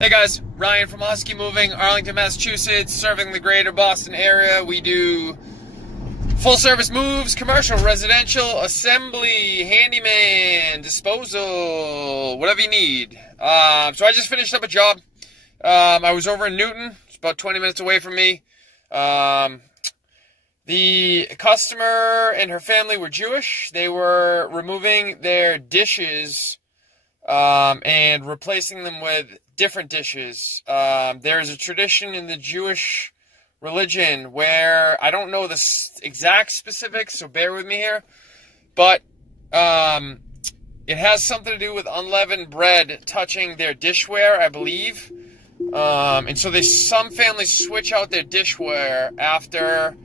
Hey guys, Ryan from Husky Moving, Arlington, Massachusetts, serving the greater Boston area. We do full service moves, commercial, residential, assembly, handyman, disposal, whatever you need. So I just finished up a job. I was over in Newton. It's about 20 minutes away from me. The customer and her family were Jewish. They were removing their dishes and replacing them with different dishes. There's a tradition in the Jewish religion where I don't know the exact specifics, so bear with me here, but it has something to do with unleavened bread touching their dishware, I believe. And so some families switch out their dishware after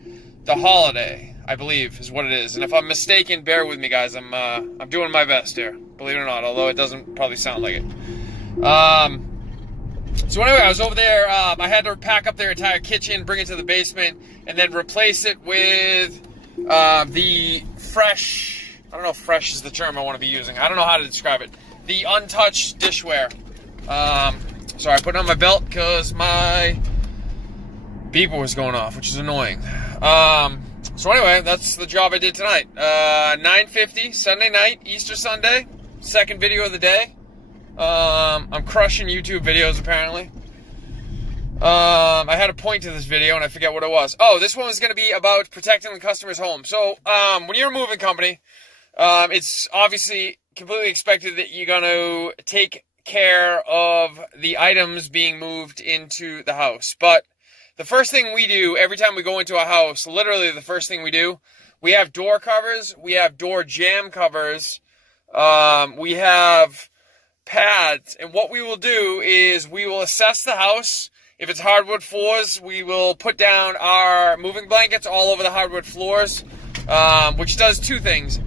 the holiday, I believe, is what it is. And if I'm mistaken, bear with me, guys. I'm doing my best here, believe it or not, although it doesn't probably sound like it. So anyway, I was over there. I had to pack up their entire kitchen, bring it to the basement, and then replace it with the fresh, I don't know if fresh is the term I want to be using. I don't know how to describe it. The untouched dishware. Sorry, I put it on my belt because my beeper was going off, which is annoying. So anyway, that's the job I did tonight. 9:50, Sunday night, Easter Sunday, second video of the day. I'm crushing YouTube videos, apparently. I had a point to this video, and I forget what it was. Oh, this one was going to be about protecting the customer's home. So, when you're a moving company, it's obviously completely expected that you're going to take care of the items being moved into the house. But the first thing we do every time we go into a house, literally the first thing we do, we have door covers, we have door jamb covers, we have pads, and what we will do is we will assess the house. If it's hardwood floors, we will put down our moving blankets all over the hardwood floors, which does two things.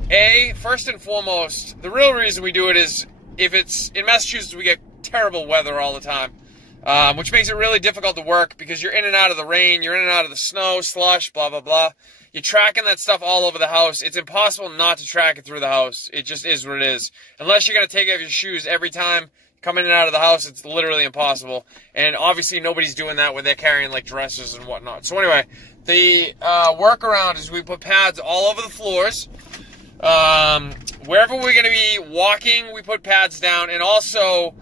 First and foremost, the real reason we do it is if it's in Massachusetts, we get terrible weather all the time, which makes it really difficult to work because you're in and out of the rain, you're in and out of the snow, slush, blah, blah, blah. You're tracking that stuff all over the house. It's impossible not to track it through the house. It just is what it is. Unless you're going to take off your shoes every time you come in and out of the house, it's literally impossible. And obviously nobody's doing that when they're carrying like dresses and whatnot. So anyway, the workaround is we put pads all over the floors. Wherever we're going to be walking, we put pads down. And also,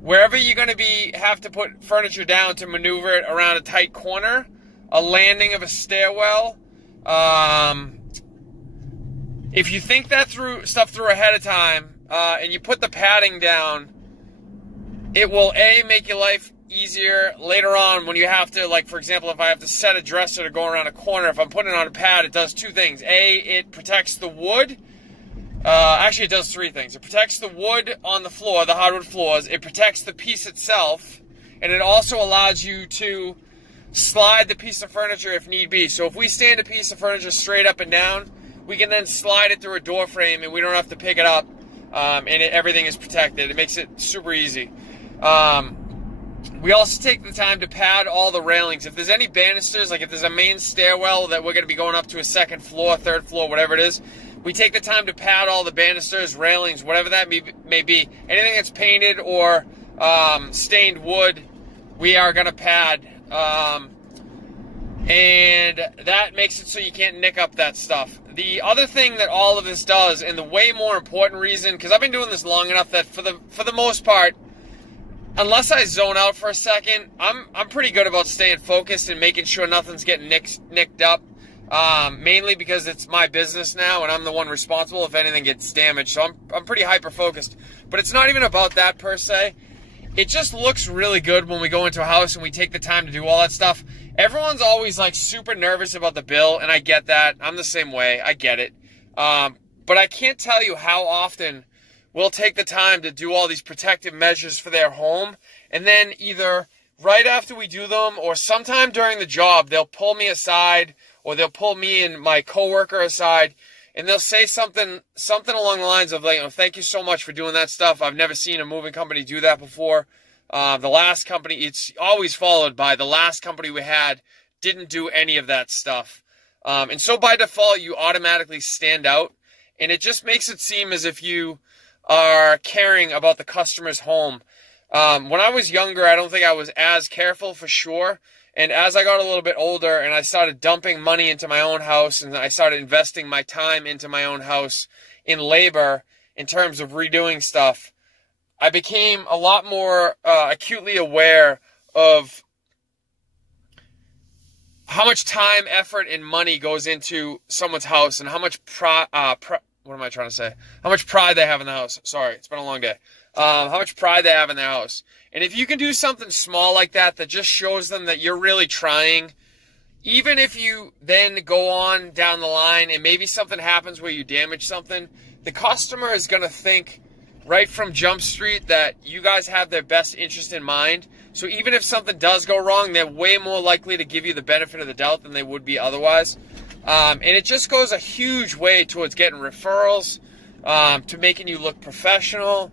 wherever you're going to have to put furniture down to maneuver it around a tight corner, a landing of a stairwell, if you think that stuff through ahead of time, and you put the padding down, it will make your life easier later on when you have to, like, for example, if I have to set a dresser to go around a corner, if I'm putting it on a pad, it does two things. It protects the wood. Actually, it does three things. It protects the wood on the floor, the hardwood floors. It protects the piece itself, and it also allows you to slide the piece of furniture if need be. So if we stand a piece of furniture straight up and down, we can then slide it through a door frame and we don't have to pick it up, and everything is protected. It makes it super easy. We also take the time to pad all the railings. If there's any banisters, like if there's a main stairwell that we're going to be going up to a second floor, third floor, whatever it is, we take the time to pad all the banisters, railings, whatever that may be. Anything that's painted or stained wood, we are going to pad. And that makes it so you can't nick up that stuff. The other thing that all of this does, and the way more important reason, because I've been doing this long enough that for the most part, unless I zone out for a second, I'm pretty good about staying focused and making sure nothing's getting nicked up. Mainly because it's my business now, and I'm the one responsible if anything gets damaged. So I'm pretty hyper focused. But it's not even about that per se. It just looks really good when we go into a house and we take the time to do all that stuff. Everyone's always like super nervous about the bill, and I get that. I'm the same way. I get it. But I can't tell you how often we'll take the time to do all these protective measures for their home, and then either right after we do them or sometime during the job, they'll pull me aside, or they'll pull me and my coworker aside, and they'll say something along the lines of, like, oh, thank you so much for doing that stuff. I've never seen a moving company do that before. The last company, it's always followed by the last company we had didn't do any of that stuff. And so by default, you automatically stand out. And it just makes it seem as if you are caring about the customer's home. When I was younger, I don't think I was as careful for sure. And as I got a little bit older and I started dumping money into my own house and I started investing my time into my own house in labor in terms of redoing stuff, I became a lot more acutely aware of how much time, effort, and money goes into someone's house and how much what am I trying to say? How much pride they have in the house. Sorry, it's been a long day. How much pride they have in their house. And if you can do something small like that that just shows them that you're really trying, even if you then go on down the line and maybe something happens where you damage something, the customer is going to think right from Jump Street that you guys have their best interest in mind. So even if something does go wrong, they're way more likely to give you the benefit of the doubt than they would be otherwise. And it just goes a huge way towards getting referrals, to making you look professional,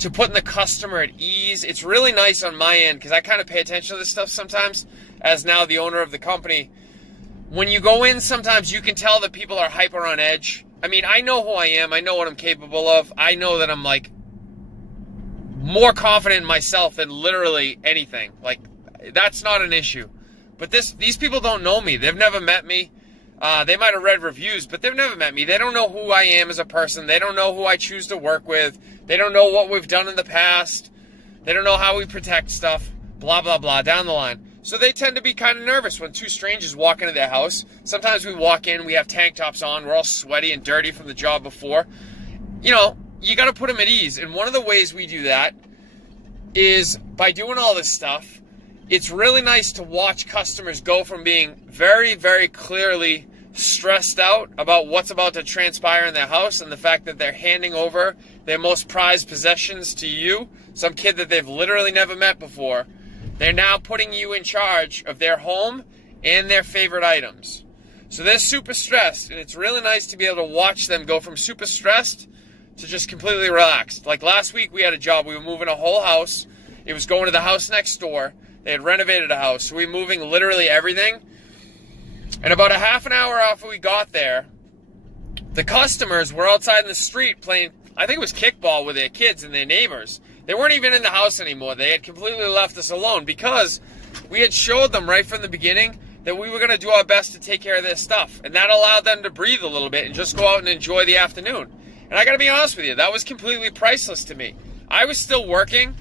to putting the customer at ease. It's really nice on my end because I kind of pay attention to this stuff sometimes as now the owner of the company. When you go in, sometimes you can tell that people are hyper on edge. I mean, I know who I am. I know what I'm capable of. I know that I'm like more confident in myself than literally anything. Like, that's not an issue. But these people don't know me. They've never met me. They might have read reviews, but they've never met me. They don't know who I am as a person. They don't know who I choose to work with. They don't know what we've done in the past. They don't know how we protect stuff, blah, blah, blah, down the line. So they tend to be kind of nervous when two strangers walk into their house. Sometimes we walk in, we have tank tops on, we're all sweaty and dirty from the job before. You know, you got to put them at ease. And one of the ways we do that is by doing all this stuff. It's really nice to watch customers go from being very, very clearly stressed out about what's about to transpire in their house and the fact that they're handing over their most prized possessions to you, some kid that they've literally never met before. They're now putting you in charge of their home and their favorite items. So they're super stressed, and it's really nice to be able to watch them go from super stressed to just completely relaxed. Like last week we had a job. We were moving a whole house. It was going to the house next door. They had renovated a house, so we were moving literally everything. And about a half an hour after we got there, the customers were outside in the street playing, I think it was kickball with their kids and their neighbors. They weren't even in the house anymore. They had completely left us alone because we had showed them right from the beginning that we were going to do our best to take care of their stuff. And that allowed them to breathe a little bit and just go out and enjoy the afternoon. And I got to be honest with you, that was completely priceless to me. I was still working.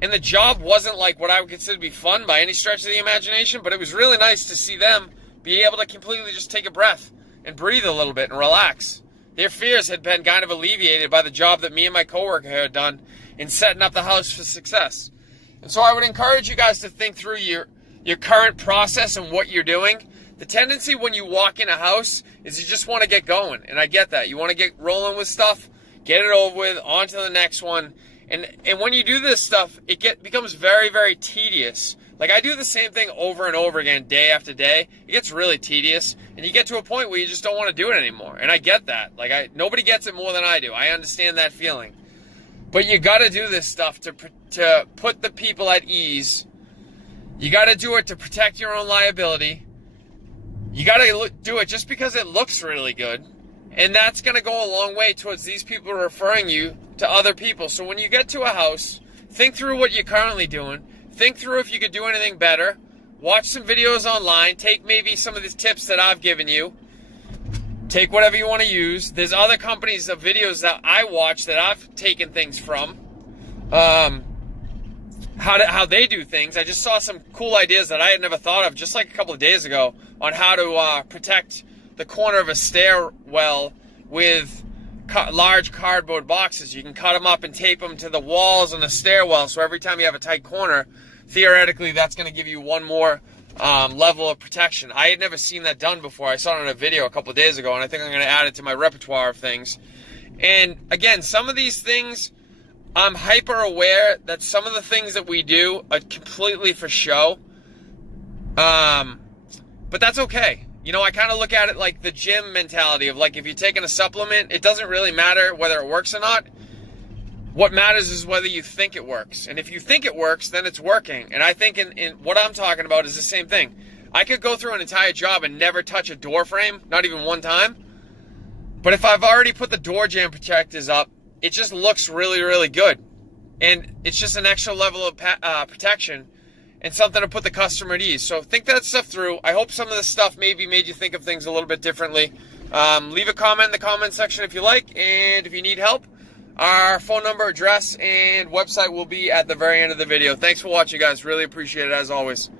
And the job wasn't like what I would consider to be fun by any stretch of the imagination, but it was really nice to see them be able to completely just take a breath and breathe a little bit and relax. Their fears had been kind of alleviated by the job that me and my coworker had done in setting up the house for success. And so I would encourage you guys to think through your current process and what you're doing. The tendency when you walk in a house is you just want to get going, and I get that. You want to get rolling with stuff, get it over with, on to the next one. And when you do this stuff, it becomes very, very tedious. Like, I do the same thing over and over again, day after day. It gets really tedious, and you get to a point where you just don't want to do it anymore. And I get that. Like, nobody gets it more than I do. I understand that feeling. But you got to do this stuff to put the people at ease. You got to do it to protect your own liability. You got to do it just because it looks really good. And that's going to go a long way towards these people referring you to other people. So when you get to a house, think through what you're currently doing. Think through if you could do anything better. Watch some videos online. Take maybe some of the tips that I've given you. Take whatever you want to use. There's other companies of videos that I watch that I've taken things from. How they do things. I just saw some cool ideas that I had never thought of just like a couple of days ago on how to protect the corner of a stairwell with large cardboard boxes. You can cut them up and tape them to the walls on the stairwell, so every time you have a tight corner, theoretically that's going to give you one more level of protection. I had never seen that done before. I saw it in a video a couple of days ago, and I think I'm going to add it to my repertoire of things. And again, some of these things, I'm hyper aware that some of the things that we do are completely for show, but that's okay. You know, I kind of look at it like the gym mentality of, like, if you're taking a supplement, it doesn't really matter whether it works or not. What matters is whether you think it works. And if you think it works, then it's working. And I think in what I'm talking about is the same thing. I could go through an entire job and never touch a door frame, not even one time. But if I've already put the door jamb protectors up, it just looks really, really good. And it's just an extra level of protection and something to put the customer at ease. So think that stuff through. I hope some of this stuff maybe made you think of things a little bit differently. Leave a comment in the comment section if you like, and if you need help, our phone number, address, and website will be at the very end of the video. Thanks for watching, guys. Really appreciate it, as always.